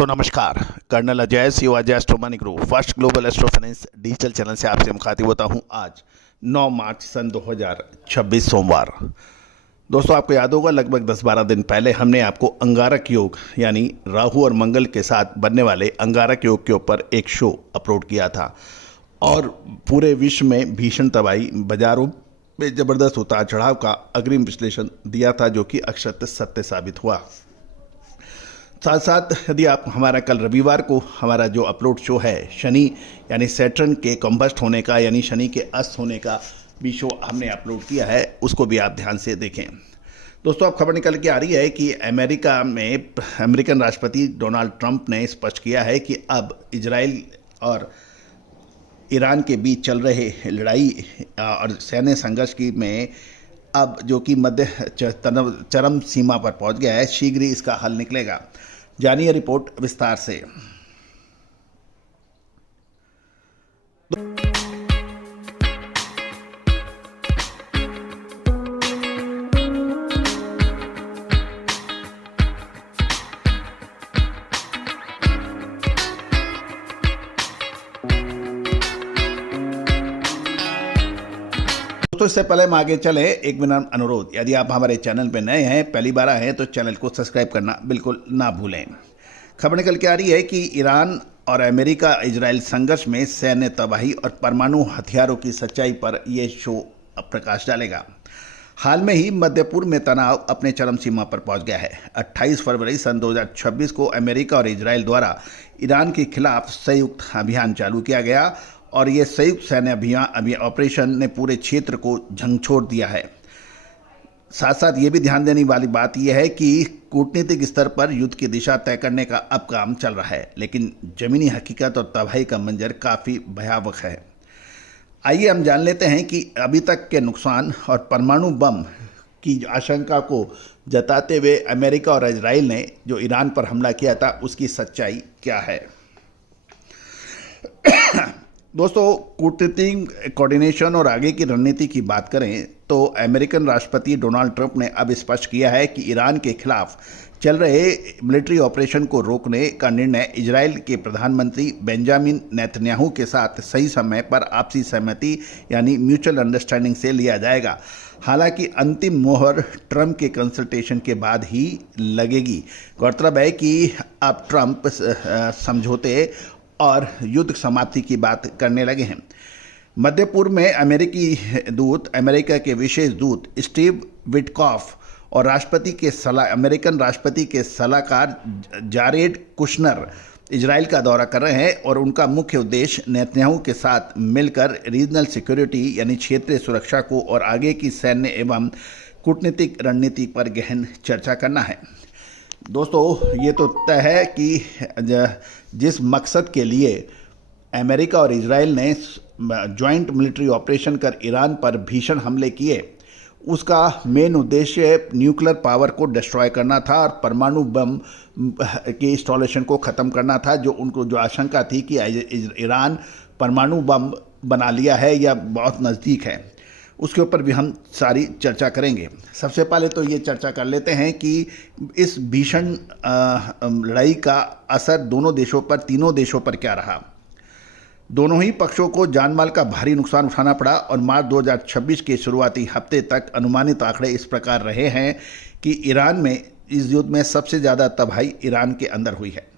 दोस्तों नमस्कार। Colonel Ajay Shiv Ajay Astromoney group first global astro finance digital channel से आपसे मुखातिब होता हूं। आज 9 मार्च सन 2026 सोमवार। दोस्तों आपको याद होगा लगभग 10-12 दिन पहले हमने आपको अंगारक योग यानी राहु और मंगल के साथ बनने वाले अंगारक योग के ऊपर एक शो अपलोड किया था और पूरे विश्व में भीषण तबाही, बाजारों में ज़बरदस्त उतार चढ़ाव का अग्रिम विश्लेषण दिया था, जो कि अक्षत सत्य साबित हुआ। साथ साथ यदि आप हमारा कल रविवार को हमारा जो अपलोड शो है शनि यानी सैटर्न के कॉम्बस्ट होने का यानी शनि के अस्त होने का भी शो हमने अपलोड किया है, उसको भी आप ध्यान से देखें। दोस्तों अब खबर निकल के आ रही है कि अमेरिका में अमेरिकन राष्ट्रपति डोनाल्ड ट्रंप ने स्पष्ट किया है कि अब इजराइल और ईरान के बीच चल रहे लड़ाई और सैन्य संघर्ष की में अब जो कि मध्य चरम सीमा पर पहुंच गया है, शीघ्र ही इसका हल निकलेगा। जानिए रिपोर्ट विस्तार से। तो इससे पहले हम आगे चले, एक विनम्र अनुरोध, यदि आप हमारे चैनल पर नए हैं, पहली बार आए हैं तो चैनल को सब्सक्राइब करना बिल्कुल ना भूलें। खबर निकल के आ रही है कि ईरान और अमेरिका इजराइल संघर्ष में सैन्य तबाही और परमाणु हथियारों की सच्चाई पर यह शो प्रकाश डालेगा। हाल में ही मध्य पूर्व में तनाव अपने चरम सीमा पर पहुंच गया है। 28 फरवरी सन 2026 को अमेरिका और इजराइल द्वारा ईरान के खिलाफ संयुक्त अभियान चालू किया गया और ये संयुक्त सैन्य अभियान ऑपरेशन ने पूरे क्षेत्र को झंझोर दिया है। साथ साथ ये भी ध्यान देने वाली बात यह है कि कूटनीतिक स्तर पर युद्ध की दिशा तय करने का अब काम चल रहा है, लेकिन जमीनी हकीकत और तबाही का मंजर काफ़ी भयावह है। आइए हम जान लेते हैं कि अभी तक के नुकसान और परमाणु बम की आशंका को जताते हुए अमेरिका और इजराइल ने जो ईरान पर हमला किया था उसकी सच्चाई क्या है। दोस्तों कूटनीतिक कोऑर्डिनेशन और आगे की रणनीति की बात करें तो अमेरिकन राष्ट्रपति डोनाल्ड ट्रंप ने अब स्पष्ट किया है कि ईरान के खिलाफ चल रहे मिलिट्री ऑपरेशन को रोकने का निर्णय इजराइल के प्रधानमंत्री बेंजामिन नेतन्याहू के साथ सही समय पर आपसी सहमति यानी म्यूचुअल अंडरस्टैंडिंग से लिया जाएगा। हालांकि अंतिम मोहर ट्रंप के कंसल्टेशन के बाद ही लगेगी। गौरतलब है कि अब ट्रंप समझौते और युद्ध समाप्ति की बात करने लगे हैं। मध्य पूर्व में अमेरिका के विशेष दूत स्टीव विटकॉफ और अमेरिकन राष्ट्रपति के सलाहकार जारेड कुशनर इजराइल का दौरा कर रहे हैं और उनका मुख्य उद्देश्य नेतन्याहू के साथ मिलकर रीजनल सिक्योरिटी यानी क्षेत्रीय सुरक्षा को और आगे की सैन्य एवं कूटनीतिक रणनीति पर गहन चर्चा करना है। दोस्तों ये तो तय है कि जिस मकसद के लिए अमेरिका और इजराइल ने जॉइंट मिलिट्री ऑपरेशन कर ईरान पर भीषण हमले किए, उसका मेन उद्देश्य न्यूक्लियर पावर को डिस्ट्रॉय करना था और परमाणु बम के इंस्टॉलेशन को ख़त्म करना था। उनको जो आशंका थी कि ईरान परमाणु बम बना लिया है या बहुत नज़दीक है, उसके ऊपर भी हम सारी चर्चा करेंगे। सबसे पहले तो ये चर्चा कर लेते हैं कि इस भीषण लड़ाई का असर तीनों देशों पर क्या रहा। दोनों ही पक्षों को जानमाल का भारी नुकसान उठाना पड़ा और मार्च 2026 के शुरुआती हफ्ते तक अनुमानित आंकड़े इस प्रकार रहे हैं कि ईरान में इस युद्ध में सबसे ज़्यादा तबाही ईरान के अंदर हुई है।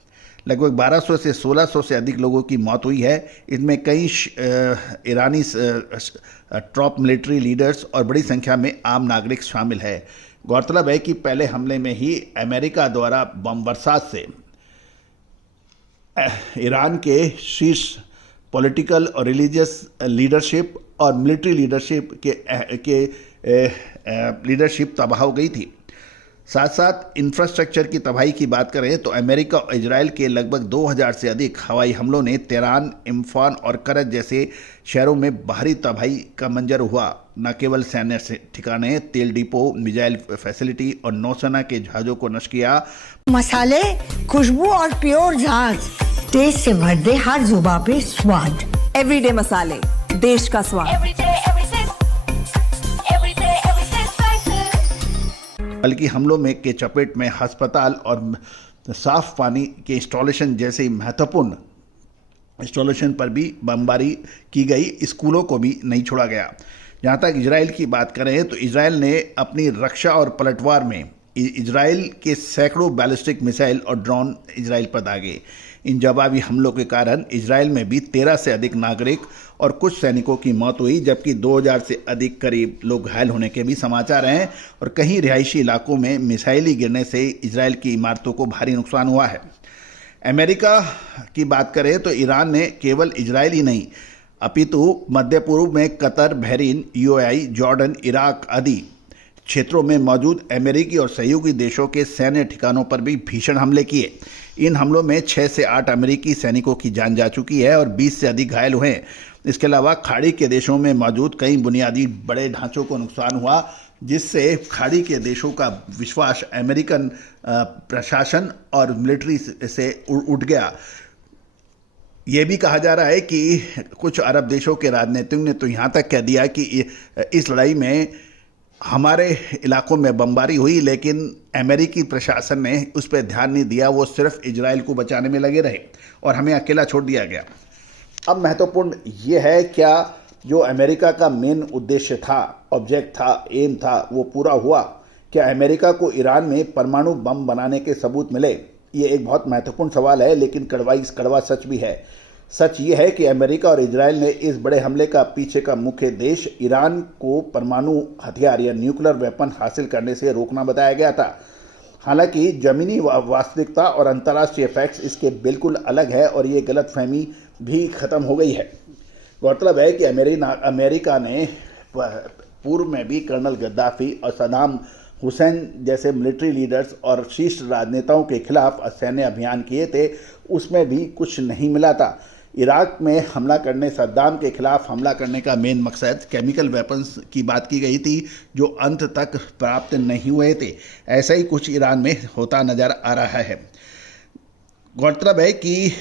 लगभग 1200 से 1600 से अधिक लोगों की मौत हुई है। इसमें कई ईरानी टॉप मिलिट्री लीडर्स और बड़ी संख्या में आम नागरिक शामिल है। गौरतलब है कि पहले हमले में ही अमेरिका द्वारा बम बरसात से ईरान के शीर्ष पॉलिटिकल और रिलीजियस लीडरशिप और मिलिट्री लीडरशिप के लीडरशिप तबाह हो गई थी। साथ साथ इंफ्रास्ट्रक्चर की तबाही की बात करें तो अमेरिका और इजराइल के लगभग 2000 से अधिक हवाई हमलों ने तेहरान, इम्फाल और करज जैसे शहरों में बाहरी तबाही का मंजर हुआ। न केवल सैन्य ठिकाने, तेल डिपो, मिसाइल फैसिलिटी और नौसेना के जहाज़ों को नष्ट किया। मसाले, खुशबू और प्योर झांझ, टेस्ट से भर दे हर जुबां पे स्वाद। एवरीडे मसाले, देश का स्वाद। बल्कि हमलों में के चपेट में अस्पताल और साफ पानी के इंस्टॉलेशन जैसे महत्वपूर्ण इंस्टॉलेशन पर भी बमबारी की गई, स्कूलों को भी नहीं छोड़ा गया। जहाँ तक इजराइल की बात करें तो इजराइल ने अपनी रक्षा और पलटवार में इजराइल के सैकड़ों बैलिस्टिक मिसाइल और ड्रोन इजराइल पर दागे। इन जवाबी हमलों के कारण इजराइल में भी 13 से अधिक नागरिक और कुछ सैनिकों की मौत हुई, जबकि 2000 से अधिक करीब लोग घायल होने के भी समाचार हैं और कहीं रिहायशी इलाकों में मिसाइली गिरने से इजराइल की इमारतों को भारी नुकसान हुआ है। अमेरिका की बात करें तो ईरान ने केवल इजराइल ही नहीं अपितु मध्य पूर्व में Qatar, Bahrain, UAE, Jordan, Iraq आदि क्षेत्रों में मौजूद अमेरिकी और सहयोगी देशों के सैन्य ठिकानों पर भी भीषण हमले किए। इन हमलों में 6 से 8 अमेरिकी सैनिकों की जान जा चुकी है और 20 से अधिक घायल हुए हैं। इसके अलावा खाड़ी के देशों में मौजूद कई बुनियादी बड़े ढांचों को नुकसान हुआ, जिससे खाड़ी के देशों का विश्वास अमेरिकन प्रशासन और मिलिट्री से उठ गया। ये भी कहा जा रहा है कि कुछ अरब देशों के राजनीतिज्ञों ने तो यहाँ तक कह दिया कि इस लड़ाई में हमारे इलाकों में बमबारी हुई, लेकिन अमेरिकी प्रशासन ने उस पर ध्यान नहीं दिया। वो सिर्फ इजराइल को बचाने में लगे रहे और हमें अकेला छोड़ दिया गया। अब महत्वपूर्ण ये है, क्या जो अमेरिका का मेन उद्देश्य था, ऑब्जेक्ट था, एम था, वो पूरा हुआ? क्या अमेरिका को ईरान में परमाणु बम बनाने के सबूत मिले? ये एक बहुत महत्वपूर्ण सवाल है, लेकिन कड़वा सच भी है। सच ये है कि अमेरिका और इजराइल ने इस बड़े हमले का पीछे का मुख्य देश ईरान को परमाणु हथियार या न्यूक्लियर वेपन हासिल करने से रोकना बताया गया था। हालांकि जमीनी वास्तविकता और अंतर्राष्ट्रीय फैक्ट्स इसके बिल्कुल अलग है और ये गलतफहमी भी खत्म हो गई है। गौरतलब है कि अमेरिका ने पूर्व में भी कर्नल गद्दाफी और सदाम हुसैन जैसे मिलिट्री लीडर्स और शीर्ष राजनेताओं के खिलाफ सैन्य अभियान किए थे, उसमें भी कुछ नहीं मिला था। इराक में हमला करने, सद्दाम के खिलाफ हमला करने का मेन मकसद केमिकल वेपन्स की बात की गई थी, जो अंत तक प्राप्त नहीं हुए थे। ऐसा ही कुछ ईरान में होता नजर आ रहा है। गौरतलब है कि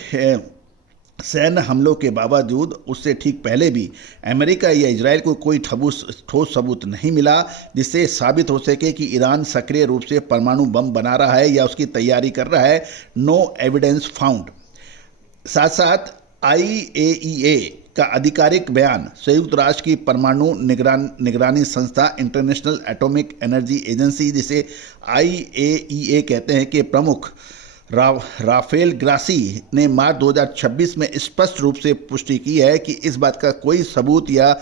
सैन्य हमलों के बावजूद उससे ठीक पहले भी अमेरिका या इजराइल को कोई ठोस सबूत नहीं मिला जिससे साबित हो सके कि ईरान सक्रिय रूप से परमाणु बम बना रहा है या उसकी तैयारी कर रहा है। No evidence found. साथ साथ IAEA का आधिकारिक बयान, संयुक्त राष्ट्र की परमाणु निगरानी संस्था इंटरनेशनल एटॉमिक एनर्जी एजेंसी, जिसे IAEA कहते हैं, के प्रमुख राफेल ग्रासी ने मार्च 2026 में स्पष्ट रूप से पुष्टि की है कि इस बात का कोई सबूत या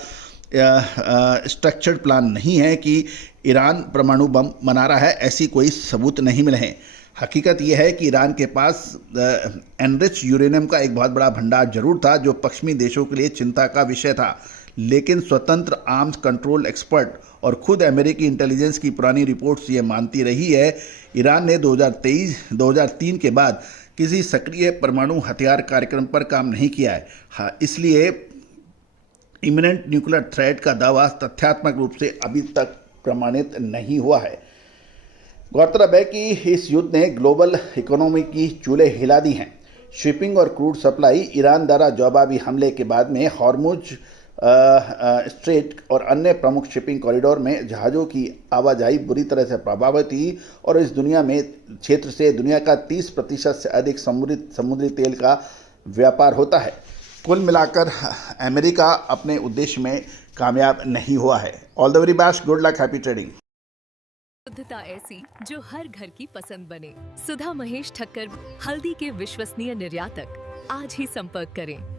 स्ट्रक्चर्ड प्लान नहीं है कि ईरान परमाणु बम बना रहा है। ऐसी कोई सबूत नहीं मिले हैं। हकीकत यह है कि ईरान के पास एनरिच यूरेनियम का एक बहुत बड़ा भंडार जरूर था, जो पश्चिमी देशों के लिए चिंता का विषय था, लेकिन स्वतंत्र आर्म्स कंट्रोल एक्सपर्ट और खुद अमेरिकी इंटेलिजेंस की पुरानी रिपोर्ट्स ये मानती रही है, ईरान ने 2003 के बाद किसी सक्रिय परमाणु हथियार कार्यक्रम पर काम नहीं किया है। हाँ, इसलिए इमिनेंट न्यूक्लियर थ्रेट का दावा तथ्यात्मक रूप से अभी तक प्रमाणित नहीं हुआ है। गौरतलब है कि इस युद्ध ने ग्लोबल इकोनॉमी की चूल्हे हिला दी हैं। शिपिंग और क्रूड सप्लाई ईरान द्वारा जवाबी हमले के बाद में हॉर्मुज स्ट्रेट और अन्य प्रमुख शिपिंग कॉरिडोर में जहाज़ों की आवाजाही बुरी तरह से प्रभावित हुई और इस दुनिया में क्षेत्र से दुनिया का 30% से अधिक समुद्री तेल का व्यापार होता है। कुल मिलाकर अमेरिका अपने उद्देश्य में कामयाब नहीं हुआ है। All the very best, good luck, happy trading. शुद्धता ऐसी जो हर घर की पसंद बने। सुधा महेश ठक्कर, हल्दी के विश्वसनीय निर्यातक। आज ही संपर्क करें।